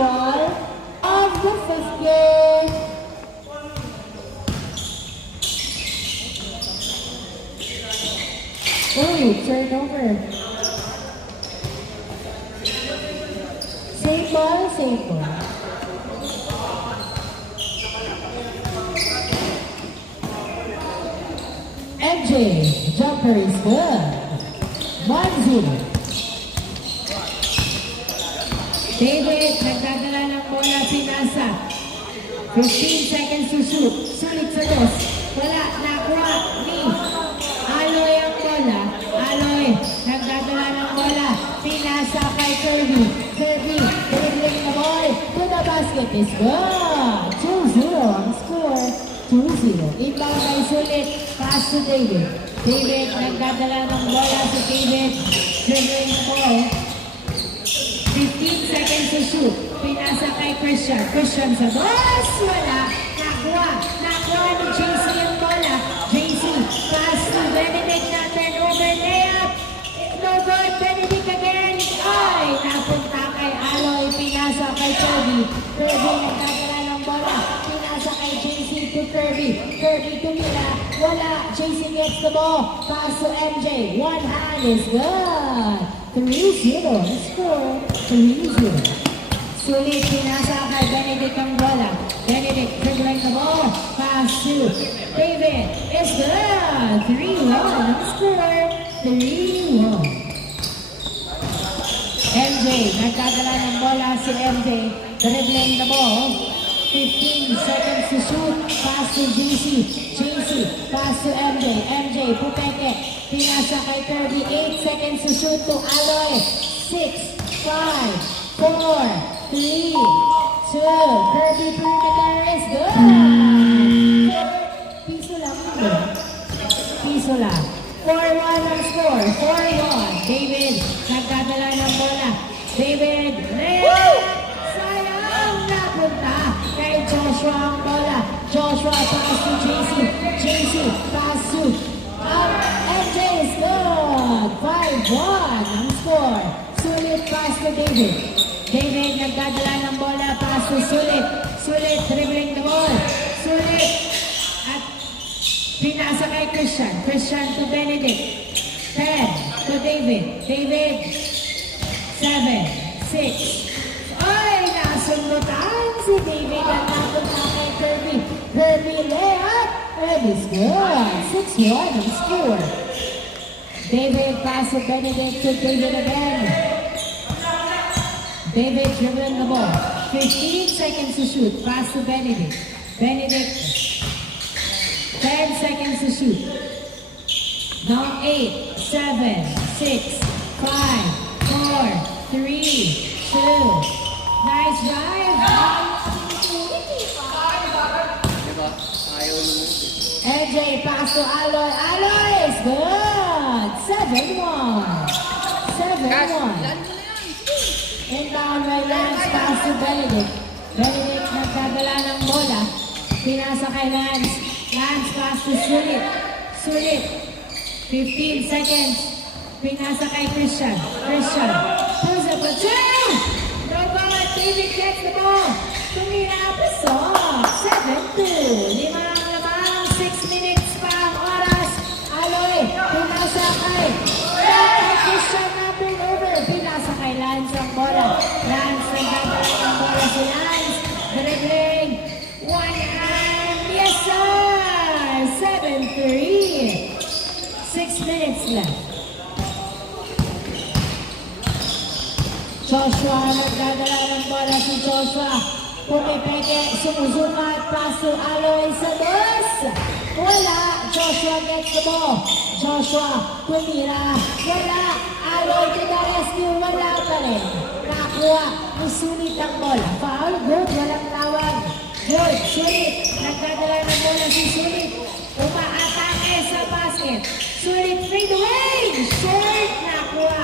ball of the 5th game. Oh, turnover. Same ball, same ball. MJ, jumper is good. 1-0. David, nagdadala ng bola, pinasa. 15 seconds to shoot. Sulit sa dos. Wala, nakuha ni Aloy ang bola. Aloy, nagdadala ng bola, pinasa kay Kirby. Kirby, dribbling the ball to the basket is good. 2-0 ang score. 2-0. Inbound kay Sulit, pass to David. David, nagdadala ng bola si David. Dribbling the ball. 15 seconds to shoot. Pinasa kay Christian. Christian sa dos. Wala. Nakuha. Nakuha ni JC ang bola. JC. Pass to Benedict na turnover layup. No good. Benedict again. Ay! Napunta kay Aloy. Pinasa kay Kirby. Kirby nagdadala ng bola. Pinasa kay JC to Kirby. Kirby tumira. Wala. JC gets the ball. Pass to MJ. One hand is good. 3-0 ang score. 3-0. Sulit, pinasa kay Benedict ang bola. Benedict dribbling the ball. Pass to David. It's good. 3-1 ang score. 3-1. MJ, nagdadala ng bola si MJ. Dribbling the ball. 15 seconds to shoot. Pass to JC. JC, pass to MJ. MJ, pupete. Pinasa kay Kirby. 8 seconds to shoot to Aloy. 6, 5, 4, 3, 2. Kirby perimeter is good. Piso lang ito. Piso lang. 4-1 ang score. 4-1. David, nagdadala ng bola. David, layup! Sayang! Napunta kay Joshua ang bola. Joshua, pass to JC. JC, pass to MJ is good. 5-1 ang score. Sulit, pass to David. David, nagdadala ng bola. Pass to Sulit. Sulit, dribbling the ball. Sulit. At pinasa kay Christian. Christian to Benedict. 10 to David. David. 7, 6. Ay, nasundutan si David at napunta kay Kirby. Kirby layup. And it's good. 6-1 ang score. David pass to Benedict to David again. David dribbling the ball. 15 seconds to shoot. Pass to Benedict. Benedict. 10 seconds to shoot. Now 8, 7, 6, 5, 4, 3, 2. Nice drive. MJ pass to Aloy. Aloy is good. 7-1. 7-1. Inbound by Lance, pass to Benedict. Benedict nagdadala ng bola. Pinasa kay Lance. Lance pass to Sulit. Sulit. 15 seconds. Pinasa kay Christian. Christian. Pulls up a two. No ball. David gets the ball. Tumira pasok. 7-2. Lima ang lamang. 6 minutes pa ang oras. Aloy. Pinasa kay Christian na turnover. Pinasa kay Lance ang bola. Lance nagdadala ng bola si Lance. Dribbling. One hand. Yes, sir. 7-3. 6 minutes left. Joshua, nagdadala ng bola si Joshua. Pumipeke, sumusukat, pass to Aloy sa dos. Wala, Joshua gets the ball. Joshua, tumira. Wala, Aloy to the rescue. Wala pa rin. Nakuha, sulit ang bola. Foul, good, walang tawag. Good, sulit. Nagdadala ng bola si Sulit. Umaatake sa basket. Sulit, fade away. Short, nakuha.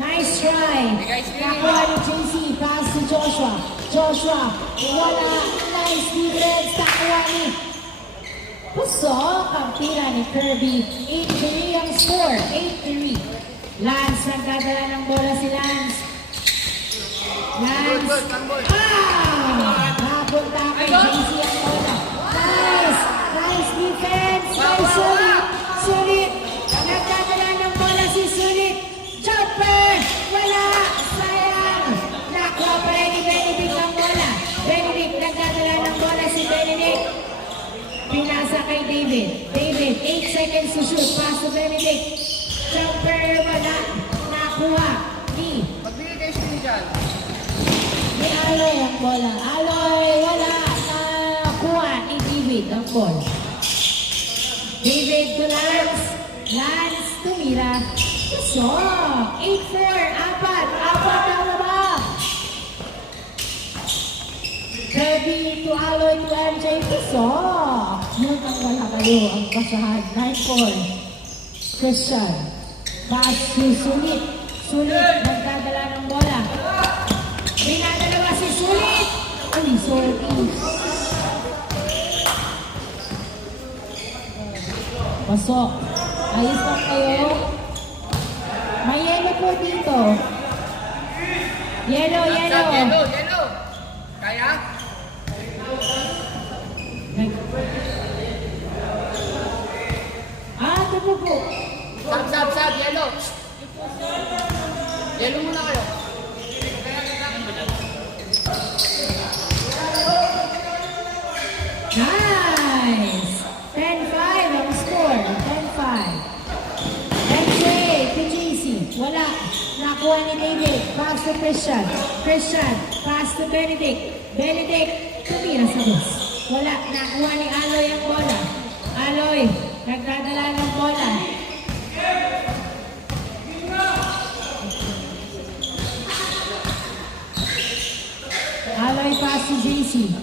Nice try. Nakuha ni JC. Pass to Joshua. Joshua. Wala. Nice defense. Nakuha ni Pusok. Ang tira ni Kirby. 8-3 ang score. 8-3. Lance. Nagdadala ng bola si Lance. Lance. Napunta kay JC ang bola. Nice! Nice defense! Nice Sulit! Sulit! Nagdadala ng bola si Sulit! Jumper! Wala! Sayang! Nakuha pa rin ni Benedict ang bola. Benedict, nagdadala ng bola si Benedict. Pinasa kay David. David, 8 seconds to shoot. Pass to Benedict. Jumper, wala. Nakuha. Ni. Magbigay kayo sila dyan. Ni Aloy ang bola. Aloy, wala. Nakuha ni David ang bola. David to Lance. Lance to Mira. Pasok. 8-4. Apat. Apat na baba. Kirby to Aloy to MJ. Pasok. Yun ang wala kayo. Ang basahan. 9-4. Christian. Pass to Sulit. Sulit. Nagdadala ng bola. Pinadalawa si Sulit. Uy, sorry. Pasok. Ayos lang kayo. May yellow po dito. Yellow, yellow. Yellow. Kaya? Ito po. Sab. Yellow. Yellow muna kayo. Nice! 10-5 ang score. 10-5. MJ to JC. Wala. Nakuha ni David. Pass to Christian. Christian. Pass to Benedict. Benedict. Tumira sa bus. Wala. Nakuha ni Aloy ang bola. Aloy. Nagdadala ng bola. Aloy pass to JC.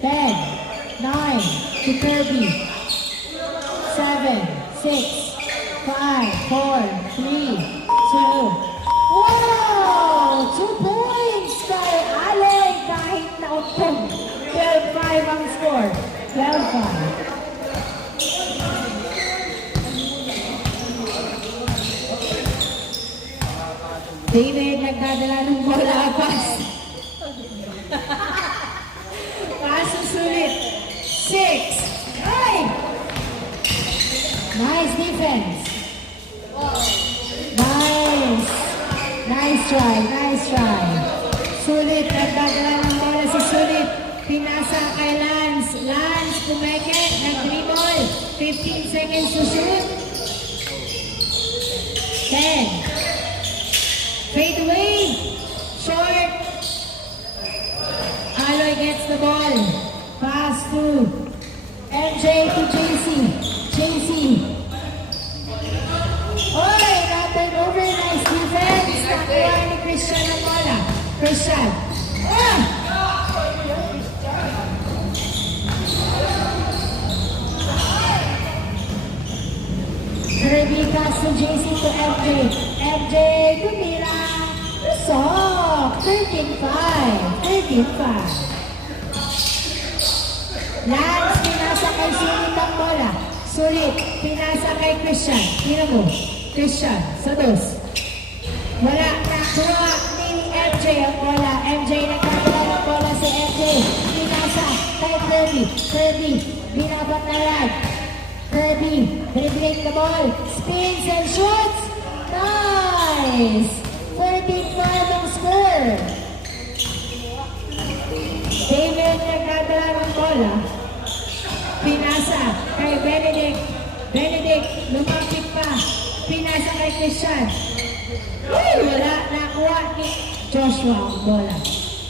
10, 9 to Kirby. 7, 6, 5, 4, 3, 2. Wow! 2 points kay Aloy kahit na-utong. 12-5 ang score. 12-5. David nagdadala ng bola. Pass. Pass sulit. 6. Ay! Nice defense. Nice. Nice try. Sulit. Nagdadala ng bola si Sulit. Pinasa kay Lance. Lance pumeke. Nag-dribble. 15 seconds to shoot. 10. Fade away. Short. Aloy gets the ball. Pass to MJ to JC. JC. Oy, not over. Nice defense. Nakuha ni Christian ang bola. Christian. Ah! Kirby pass to JC to MJ. MJ to Mira. Pasok. 13-5. 13-5. Lance, pinasa kay Sulit ang bola. Sulit, pinasa kay Christian. Tingnan mo. Christian, sa dos. Wala, nakuha ni MJ ang bola. MJ, nagkakala ng bola si MJ. Pinasa kay Kirby. Kirby, binabat na lang. Kirby, dribbling the ball. Spins and shoots. Nice! 13-5 ang score. David nagdadala ng bola. Pinasa kay Benedict. Benedict, lumapit pa. Pinasa kay Christian. Uy, wala. Nakuha ni Joshua ang bola.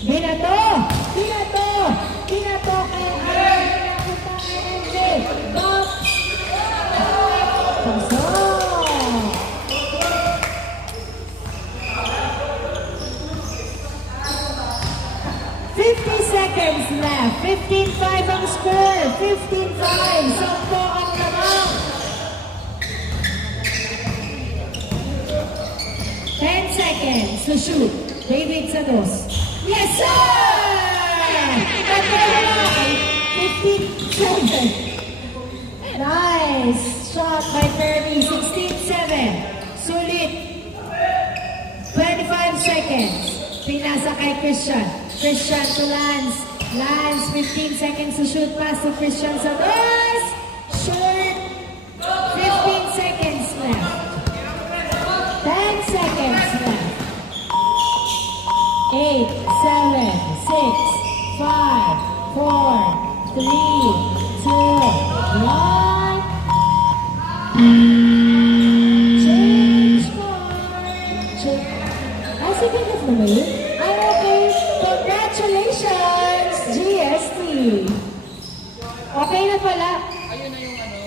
Binato! Binato! Binato kay Aaron. Nakuha kay MJ. Box! Pasok! 50 seconds left. 15-5 ang score. 15-5. Sampo ang lamang. 10 seconds to shoot. David sa dos. Yes, sir! Nagkaroon. 15-7. Nice. Shot by Kirby. 16-7. Sulit. 25 seconds. Pinasa kay Christian. Christian to Lance. Lance, 15 seconds to shoot. Pass to Christian sa doors. Short. 15 seconds left. 10 seconds left. 8, 7, 6, 5, 4, 3, 2, 1. Change court. Ah, sige, na ba yun? Ay, okay. Congratulations, GST. Okay na pala. Ayun na yung ano.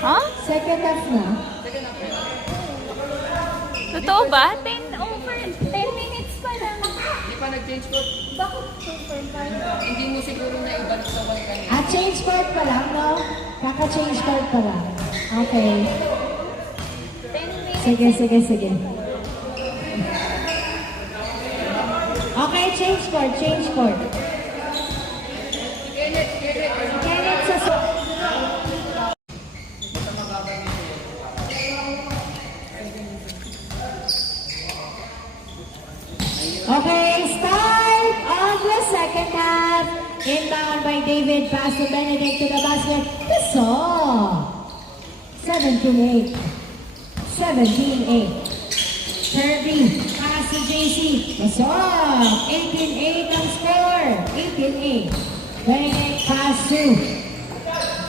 Huh? Second half na. Second half na. Totoo ba? 10 minutes pa lang. Hindi pa nag-change court. Bakit super fun? Hindi mo siguro na ibalik sa one kanina. Ah, change court pa lang, no? Kaka-change court pa lang. Okay. 10 minutes. Sige, sige, sige. Okay, change court, change court. Kenneth. Kenneth sa Okay, start of the second half. Inbound by David, pass to Benedict to the basket. Gasol. 17-8. 17-8. Kirby, pass to JC. Gasol. 18-8 ang score. 18-8. Benedict, pass to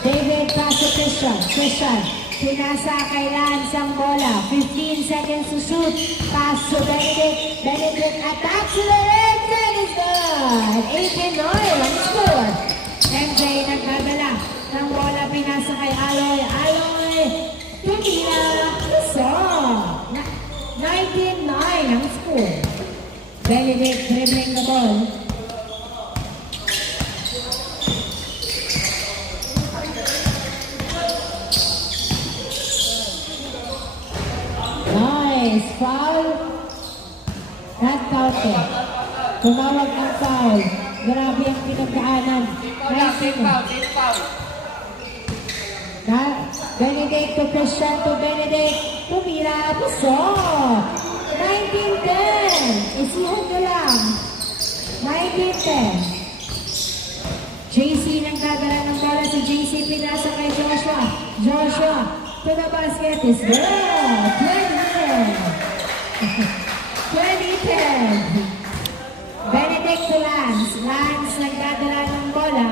David, pass to Christian. Christian, pinasa kay Lance ang bola. 15 seconds to shoot. Pass to Benedict. Benedict attacks to the rim. That is good. 18-9 ang score. MJ nagdadala ng bola. Pinasa kay Aloy. Aloy, tumira. Gasol. 19-9 ang score. Benedict dribbling the ball. Nice. Foul. Not counted. Tumawag ang foul. Grabe ang pinagdaanan. Team foul. Benedict to Christian to Benedict. Tumira. Puso. 19-10. Isihan nyo lang. 19-10. JC nagdadala ng bola sa JC. Pinasa kay Joshua. Joshua to the basket is good. 20-10. Benedict to Lance. Lance nagdadala ng bola.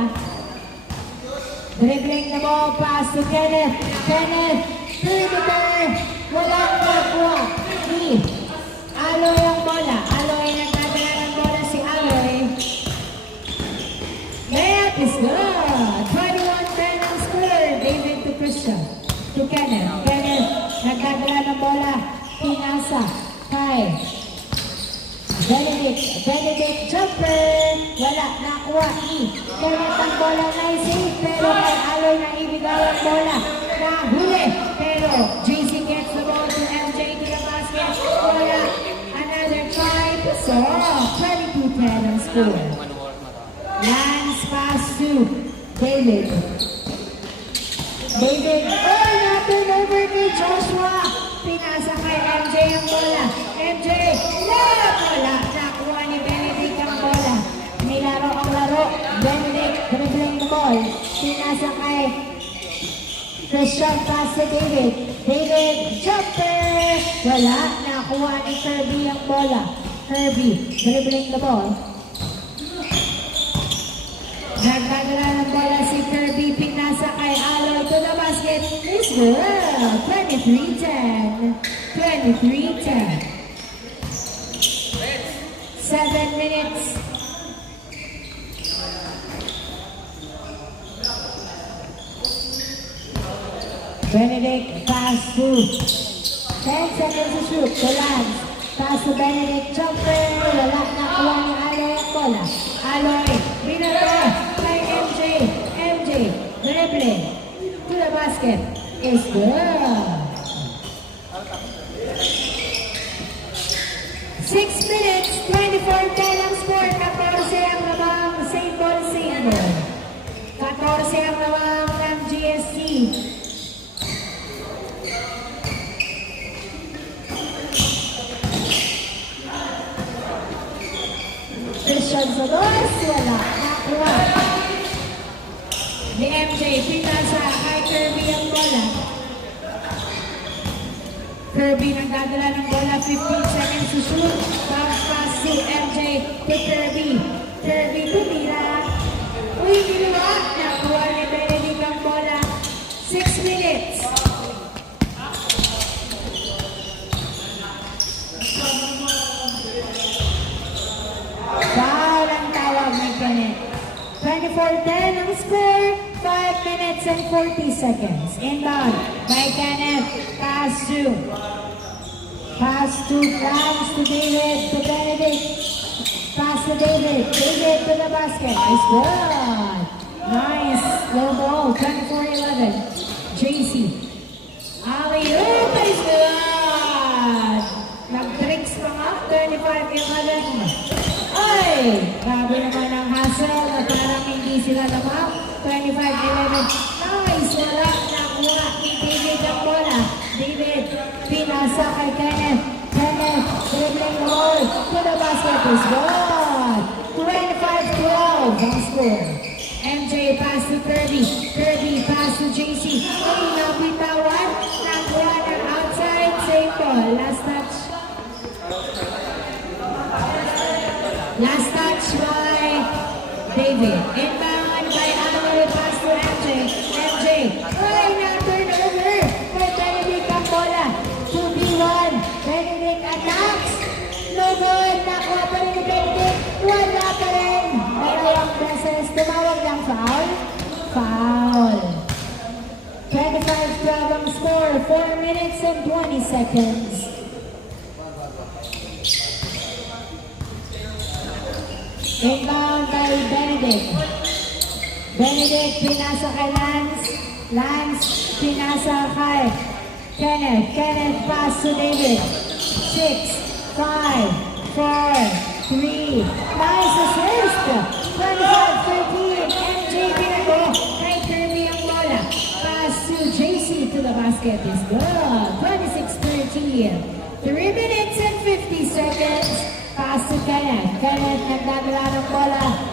Dribbling the ball, pass to Kenneth. Kenneth, perimeter. Walang nakuha. Aloy ang bola. Aloy nagdadala ng bola si Aloy. Layup is good. 21-10 ang score. David to Christian. To Kenneth. Kenneth nagdadala ng bola. Pinasa kay Benedict. Benedict jumper. Wala nakuha ni Kenneth ang bola na isave. Pero kay Aloy na ibigay ang bola. Nahuli. Pero JC gets the ball to MJ to the basket. Wala. Another try. So 22-10 ang score. Lance pass to David. David. Oh, na-turnover kay Joshua. Pinasa kay MJ ang bola. MJ, wala. Nakuha ni Benedict ang bola. Nilaro ang laro. Benedict dribbling the ball. Pinasa kay Christian, pass to David. David, jumper. Wala. Nakuha ni Kirby ang bola. Kirby dribbling the ball. Nagdadala ng bola si Kirby. Pinasa kay Aloy to the basket. Is good. 23-10. 23-10. 7 minutes. Benedict pass to 10 seconds to shoot. To Lance. Pass to Benedict. Jumper. Wala. Nakuha ni Aloy ang bola. Aloy. Binato kay MJ. MJ. Dribbling. To the basket. Is good. 6 minutes, 24-10 ang score. 14 ang labang St. Paul Sabre. 14 ang labang ng GST. labas. Wala. Nakuha. Ni MJ, pinasa kay Kirby ang bola. Kirby nagdadala ng bola, 15 seconds to shoot. Bounce pass to MJ to Kirby. Kirby tumira. Uy, ginawa. Nakuha ni Benedict ang bola. 6 minutes. Foul ang tawag ni Kenneth. 24-10 ang score. 5 minutes and 40 seconds. Inbound by Kenneth. Pass to Lance, to David, to Benedict. Pass to David. David to the basket. Nice ball. Nice. Low ball. 24-11. JC. Alley-oop is good. Nag-drinks pa nga. 25-11. Ay! Grabe naman ang hustle na parang hindi sila lamang. 25-11. Nice! Wala. Nakuha ni David ang bola. David, pinasa kay Kenneth. Kenneth, dribbling the ball to the basket is good. 25-12 ang score. MJ pass to Kirby. Kirby pass to JC. Ay, nabitawan. Nakuha ng outside. Same ball. Last touch. Last touch by David. Inbound by Alloy. Pass to MJ. MJ. Ay, na-turnover. Kay Benedict ang bola. 2v1. Benedict attacks. No good. Nakuha pa rin ni Benedict. Wala pa rin. Dalawang beses. Tumawag ng foul. Foul. 25-12 ang score. 4 minutes and 20 seconds. Inbound by Benedict. Benedict pinasa kay Lance. Lance pinasa kay Kenneth. Kenneth pass to David. 6, 5, 4, 3. Nice assist. 25-13. MJ pinago kay Kirby ang bola. Pass to JC to the basket is good. 26-13. 3 minutes and 50 seconds. Pass to Kenneth. Kenneth nagdadala ng bola.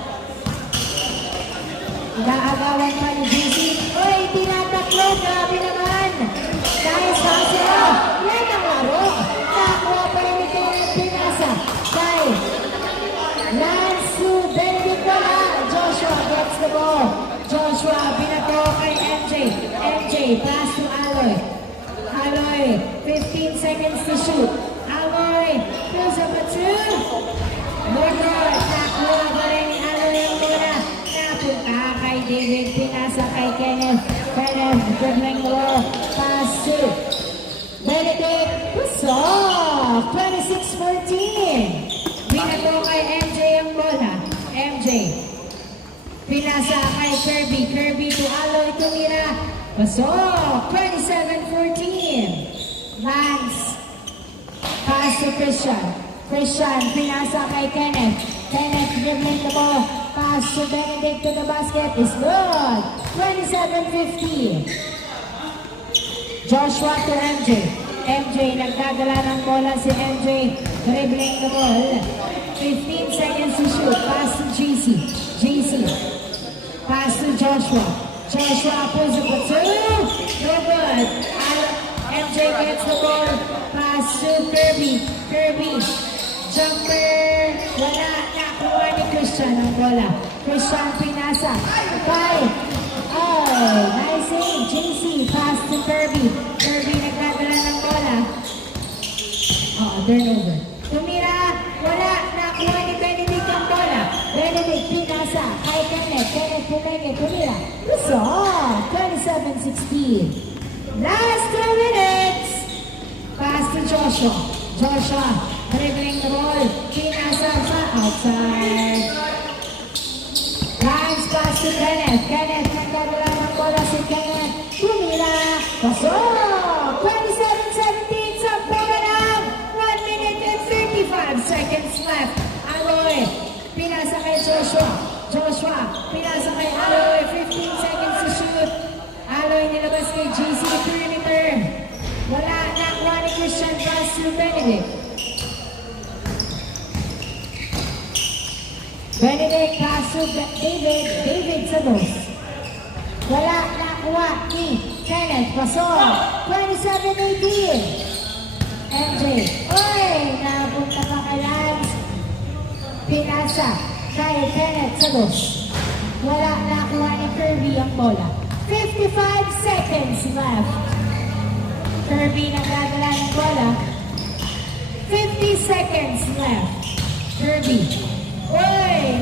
Inaagawan pa ni JC. Uy, tinataklo. Grabe naman. Nice hustle. Yan ang laro. Nakuha pa rin ni Kenneth pinasa. Kay Lance to Benedict wala. Joshua gets the ball. Joshua binato kay MJ. MJ pass to Alloy. Alloy, 15 seconds to shoot. Alloy, close up a 2. Motor, nakuha pa rin ni Alloy ang bola. Napunta kay David, pinasa kay Kenneth. Kenneth, dribbling the ball. Pass to Benedict. Pusoff, 26-14. Binato kay MJ ang bola. MJ, pinasa kay Kirby. Kirby to Alloy, tumira. Pusoff, 27-14. Lance, pass to Christian. Christian, pinasa kay Kenneth. Kenneth dribbling the ball. Pass to Benedict to the basket is good. 27-15. Joshua to MJ. MJ, nagdadala ng bola si MJ. Dribbling the ball. 15 seconds to shoot. Pass to JC. JC. Pass to Joshua. Joshua pulls up a 2. No good. MJ gets the ball. Pass to Kirby. Kirby. Jumper. Wala. Nakuha ni Christian ang bola. Christian pinasa. 5. Oh, nice save. JC. Pass to Kirby. Kirby nagdadala ng bola. Turnover. Tumira. Wala. Nakuha ni Benedict ang bola. Benedict pinasa. Kay Kenneth. Kenneth pumenge. Tumira. Puso. 27-16. Last 2 minutes. Pass to Joshua. Joshua dribbling the ball. Pinasa sa outside. Lance pass to Kenneth. Kenneth nagdadala ng bola si Kenneth. Tumira. Pasok. 27-17. Sa bola ng 1 minute and 35 seconds left. Alloy. Pinasa kay Joshua. Joshua. Pinasa kay Alloy. 15 seconds to shoot. Alloy nilabas kay JC perimeter. Wala. Nakuha ni Christian pass to Benedict. Benedict pass to David. David sa dos. Wala nakuha ni Kenneth Pasol. 27-18. MJ. Oy! Napunta pa kay Lance. Pinasa kay Kenneth sa dos. Wala nakuha ni Kirby ang bola. 55 seconds left. Kirby nagdadala ng bola. 50 seconds left. Kirby. Oy!